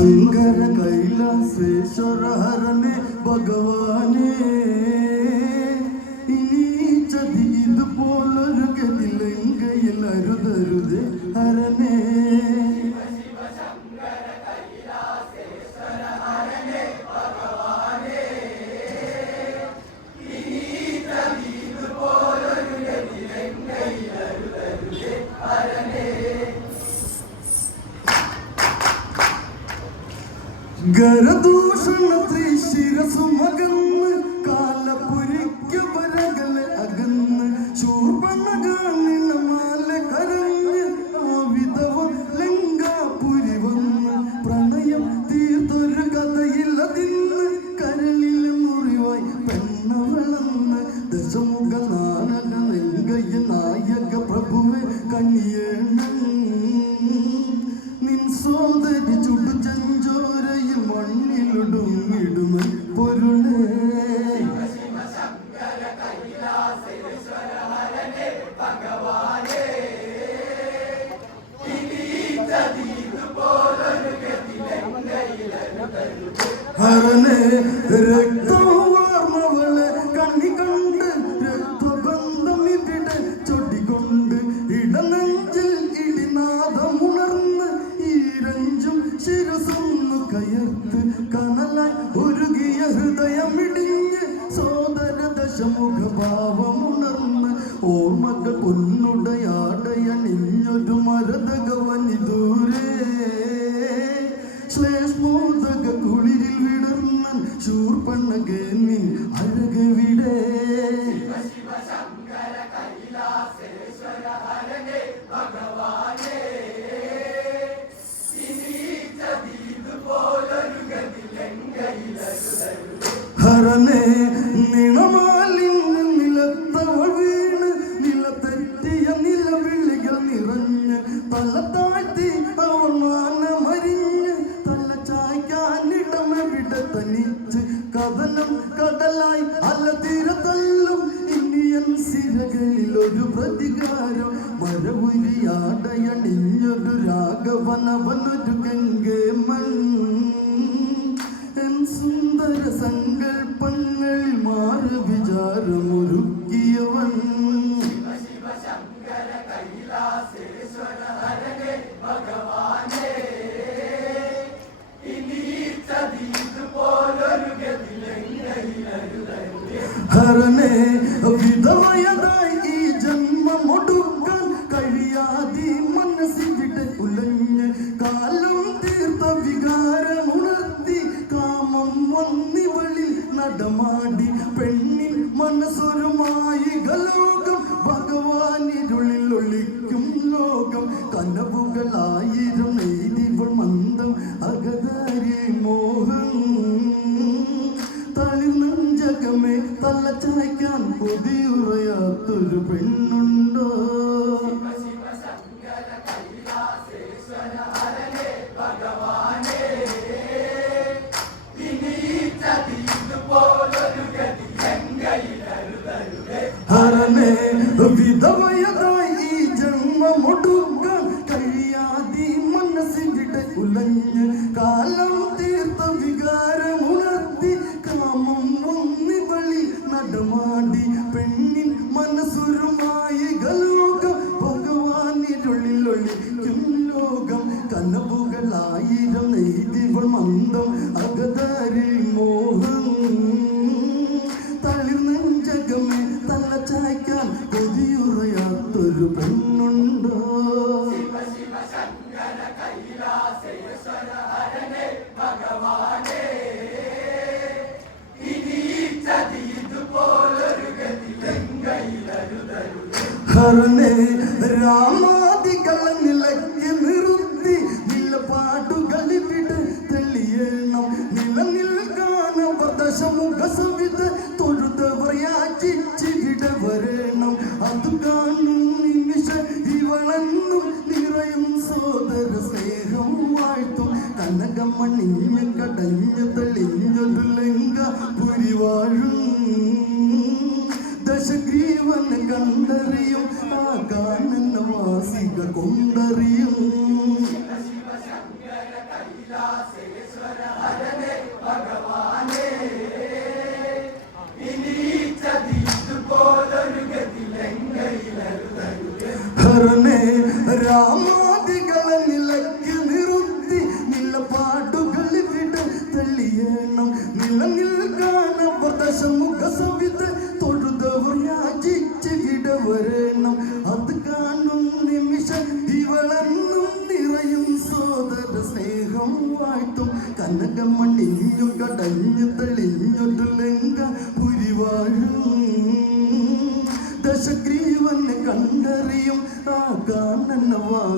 ശങ്കര കൈലാസേശ്വര ഹരനെ ഭഗവാനെ ഇനി ചതി ഇതുപോലൊരു ഗതിലെങ്കയിൽ അരുതരുതേ ഹരനെ Gara रख ശ്ലേഷ്മോദക കുളിരിൽ വിടർന്ന ശൂർപ്പണകെ നിൻ അഴകവിടെ. ഹരനെ തീരത്തല്ലും ഇനിയൻ സിരകളിൽ ഒരു പ്രതികാരം. മരവുരിയാടയണിഞ്ഞൊരു രാഘവനവനൊരു ഗംഗേമൻ സുന്ദര സങ്കൽപ്പങ്ങളിൽ മാറി വിചാരമൊരുക്കിയവൻ കഴിയാതെ മനസ്സിവിടെ ഉലഞ്ഞ് കാലം തീർത്ത വികാരമുണർത്തി കാമം വന്നിവളിൽ നടമാടി തളിർനെഞ്ചകമേ തല ചായ്ക്കാൻ കൊതിയുറയാത്തൊരു പെണ്ണുണ്ടോ? ഹർണേ രാമാദികളെ വാഴ്ത്തും മണ്ണിഞ്ഞ കടഞ്ഞ തെളിഞ്ഞൊരു ലങ്ക പുരിവാഴും ദശഗ്രീവൻ കണ്ടറിയും ആ കാനന വാസിക കൊണ്ടറിയും. വാഴ്ത്തും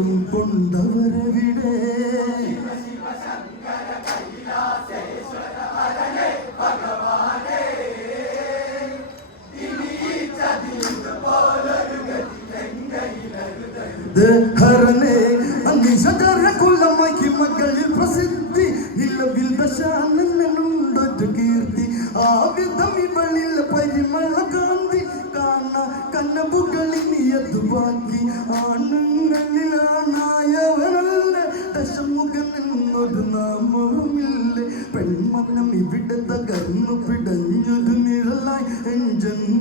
ഉദയം പെൺമനം ഇവിടെ തകർന്നു പിടഞ്ഞൊരു നിഴലായി എൻ ജന്മം ജന്മം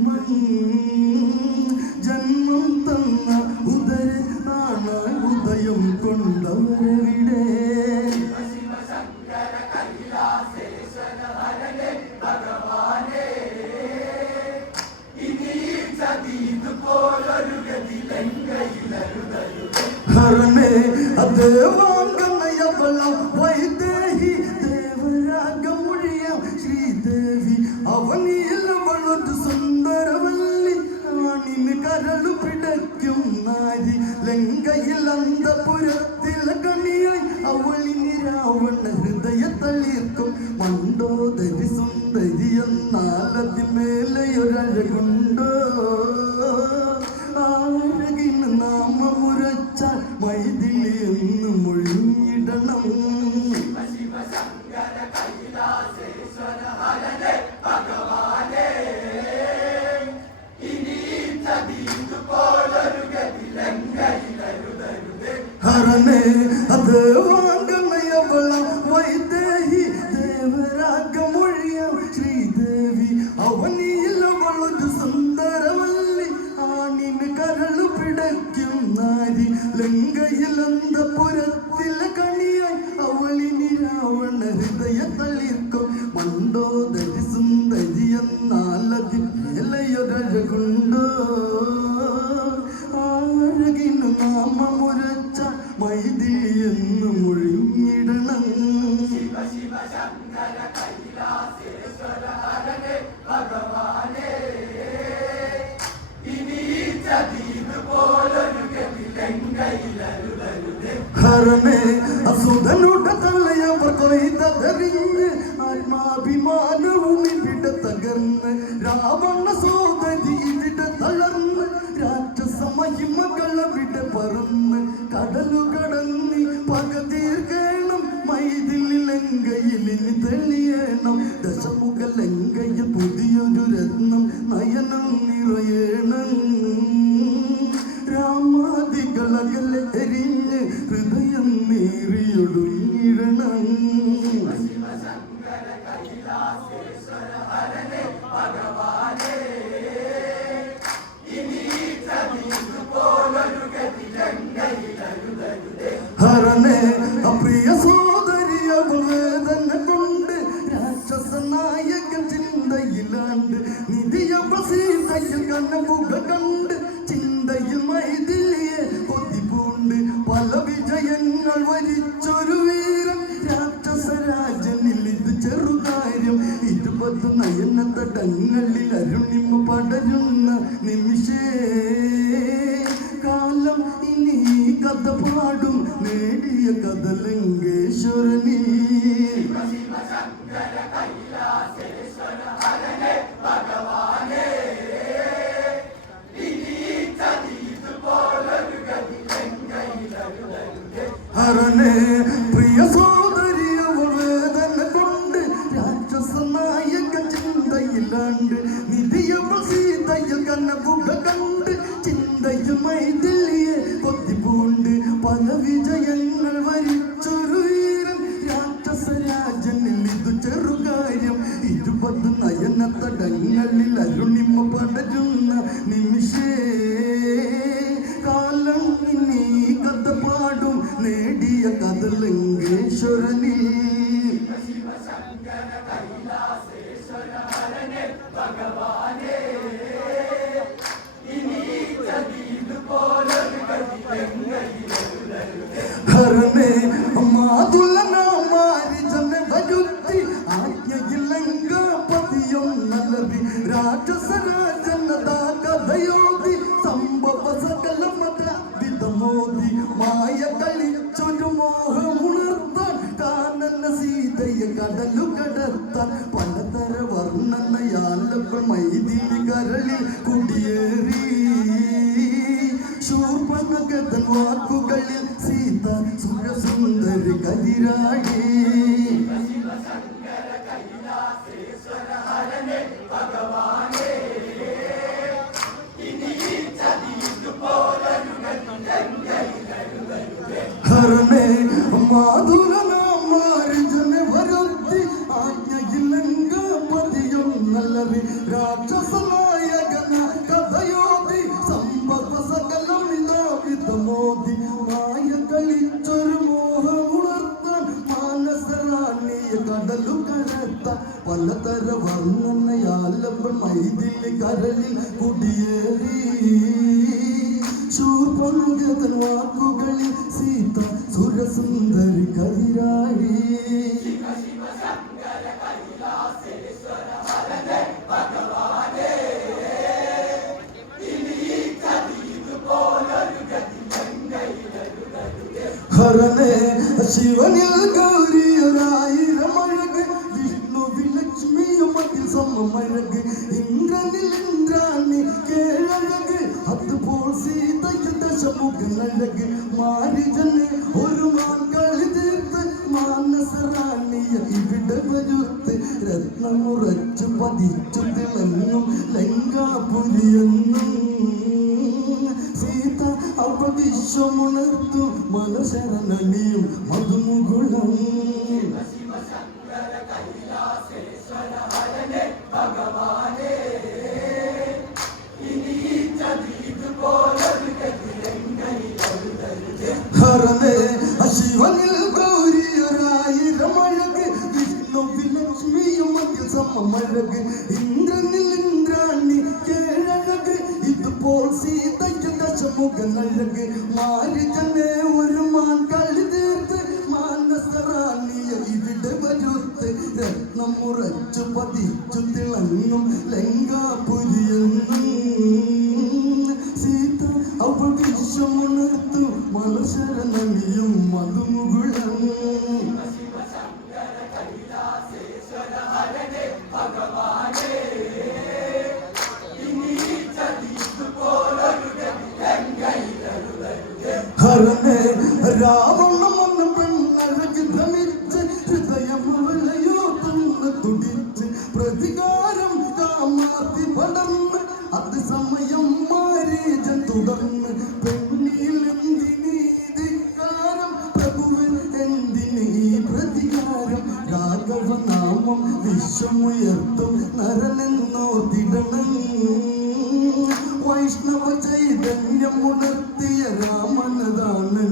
അന്തപുരത്തിലെ കണിയായി അവളിനി രാവണ സുന്ദരി എന്നാലതിമേലെയൊരഴകുണ്ടോ ഹരണേ അത് ഹരണേ അസുതനുടെ തലയവർ കൊയ്തറിഞ്ഞ് ആത്മാഭിമാനവും ഇവിടെ തകർന്ന് രാവണ സോദരി ഇവിടെ തളർന്ന് രാക്ഷസ മഹിമകൾ അവിടെ പറന്ന് കടലു ലങ്കയിൽ ഇനി തെളിയണം. ദശമുഖ ലങ്കയിൽ പുതിയൊരു രത്നം നയനം നിറയണം. രാമാദികളകലെ എരിഞ്ഞ് ഹൃദയം നേറിയൊടുങ്ങിടണം. പല വിജയങ്ങൾ വരിച്ചൊരു വീരൻ രാക്ഷസരാജനിൽ ഇത് ചെറുകാര്യം ഇരുപത് നയന തടങ്ങളിൽ അരുണിമ പടരുന്ന നിമിഷേ. കാലം ഇനി കഥ പാടും. നേടിയ കഥ ലങ്കേശ്വരനീ കനവുകൾ കണ്ട് ചിന്തയുമായി ദില്ലിയെ കൊത്തിപ്പൂണ്ട് പല വിജയങ്ങൾ വരിച്ചൊരുയരം രാക്ഷസരാജനിൽ ഇതു ചെറുകാര്യം. ഇരുപത് നയനത്തടങ്ങളിൽ അരുണിമ പടരുന്ന നിമിഷേ. കാലം ഇനി കഥ പാടും. നേടിയ കഥ ലിംഗേശ്വരനിൽ ശിവശങ്കര സുരസുന്ദരി കടലു കടത്താൻ പലതര വർണനയാലപ്പോൾ മൈതിലി കരളിൽ കുടിയേറി. ശൂർപ്പണഗതൻ വാക്കുകളിൽ സീത സുരസുന്ദരി കതിരാടി ഹരനെ ശിവനിൽ ഗൗരിയൊരായിരം അതിൽ സമമഴക് ഇന്ദ്രനിൽ ഇന്ദ്രാണി കേഴഴക് അതുപോൽ സീതയ്ക്ക് ദശമുഖനഴക് മാരിജന് ഒരു മാൻ കളി തീർത്ത് മാനസറാണിയ ഇവിടെ വരുത്ത് രത്നമുറച്ചു പതിച്ചു തിളങ്ങും ലങ്കാപുരിയെന്നും. സീത അവ വിശ്വമുണർത്തു മനശരണനിയും മധുമുകുളം. സമമഴക് ഇന്ദ്രനിൽ ഇന്ദ്രാണി കേഴഴക് ഇതുപോൽ സീതയ്ക്ക് മാറി തന്നെ ഒരു മാൻ കളി മാനസറാണിയ ഇവിടെ വരുത്ത്. രത്നം ഉറച്ചു പതിച്ചു തിളങ്ങും ലങ്കാപുരിയെന്നും. സീത അവ വിശ്വമുണർത്തു മനശരണനിയും മധുമുകുളം വൈഷ്ണവ ചൈതന്യം ഉണർത്തിയ രാമനതാണ്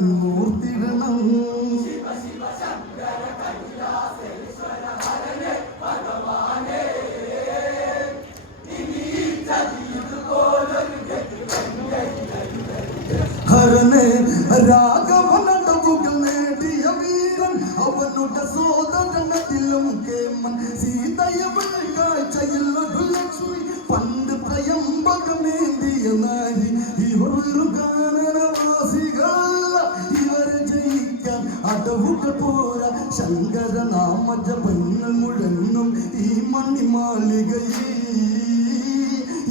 ജയിക്കാൻ അടവുകൾ ശങ്കര നാമജ ജപങ്ങൾ മുഴങ്ങും ഈ മണിമാളികയിൽ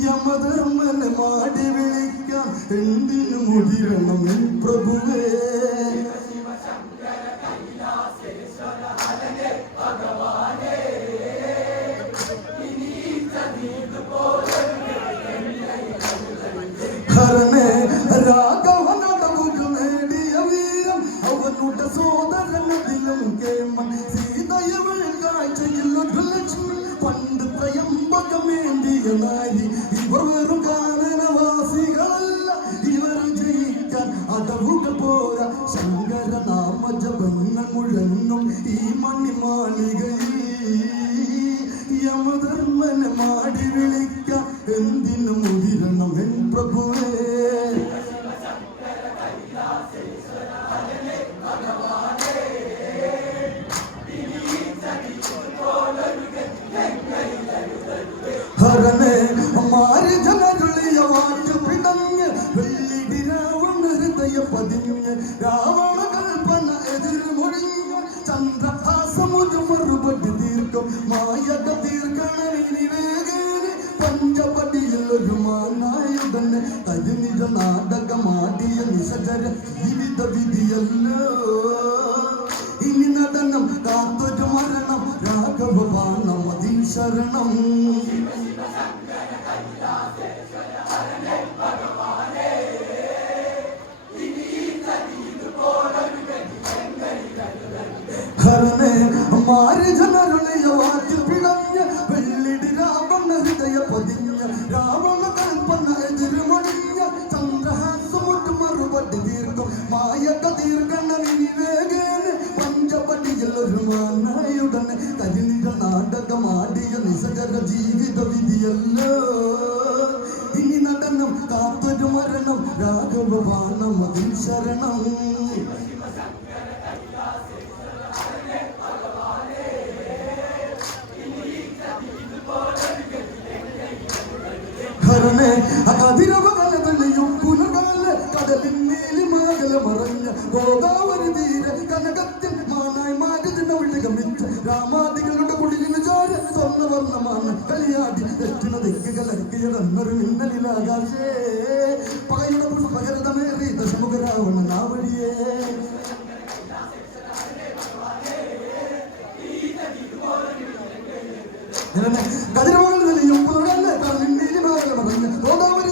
യമധർമ്മനെ മാടി വിളിക്കാം എന്തിനു മുതിരണം എൻ പ്രഭുവേ. ഹരനെ പണ്ട് ത്രയംബകമേന്തിയ നാരി ഇവർ വെറും കാനനവാസികളല്ല. ഇവർ ജയിക്കാൻ അടവുകൾ പോരാ. ശങ്കര നാമജപങ്ങൾ മുഴങ്ങും ഈ മണിമാളികയിൽ യമധർമ്മനെ മാടി വിളിക്കാൻ சரணம் ഗോദാവരി തീര കനകത്തിൻ മാനായി മാറ്റത്തിന്റെ വിളികമിച്ച് രാമാദികളുടെ കുടിലിന് ചോര സ്വർണവർണമാണ് കളിയാടി ദിക്ക് കലക്കിയതെന്നൊരു മിന്നലിലാകാശേ. പകയുടെ പുഷ്പകരതമേറി ദശമുഖരാവണ നാവഴിയേ മറഞ്ഞ് ഗോദാവരി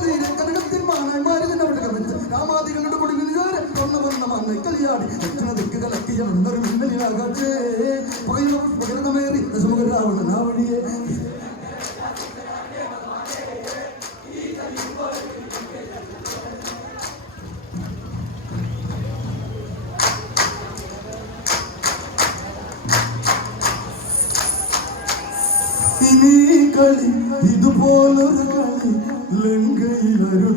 രാമാദികളുടെ കുടിലിന് ചോര സ്വർണവർണമാണ് കളിയാടി. ദക്ഷിണ ദിക്ക് കലക്കിയ എന്നൊരു മിന്നലിലാകാശേ പകയുടെ പുഷ്പകരതമേറി ദശമുഖരാവണ നാവഴിയേ ഇനി കളി ഇതുപോലൊരു കളി ലങ്കയിലൊരു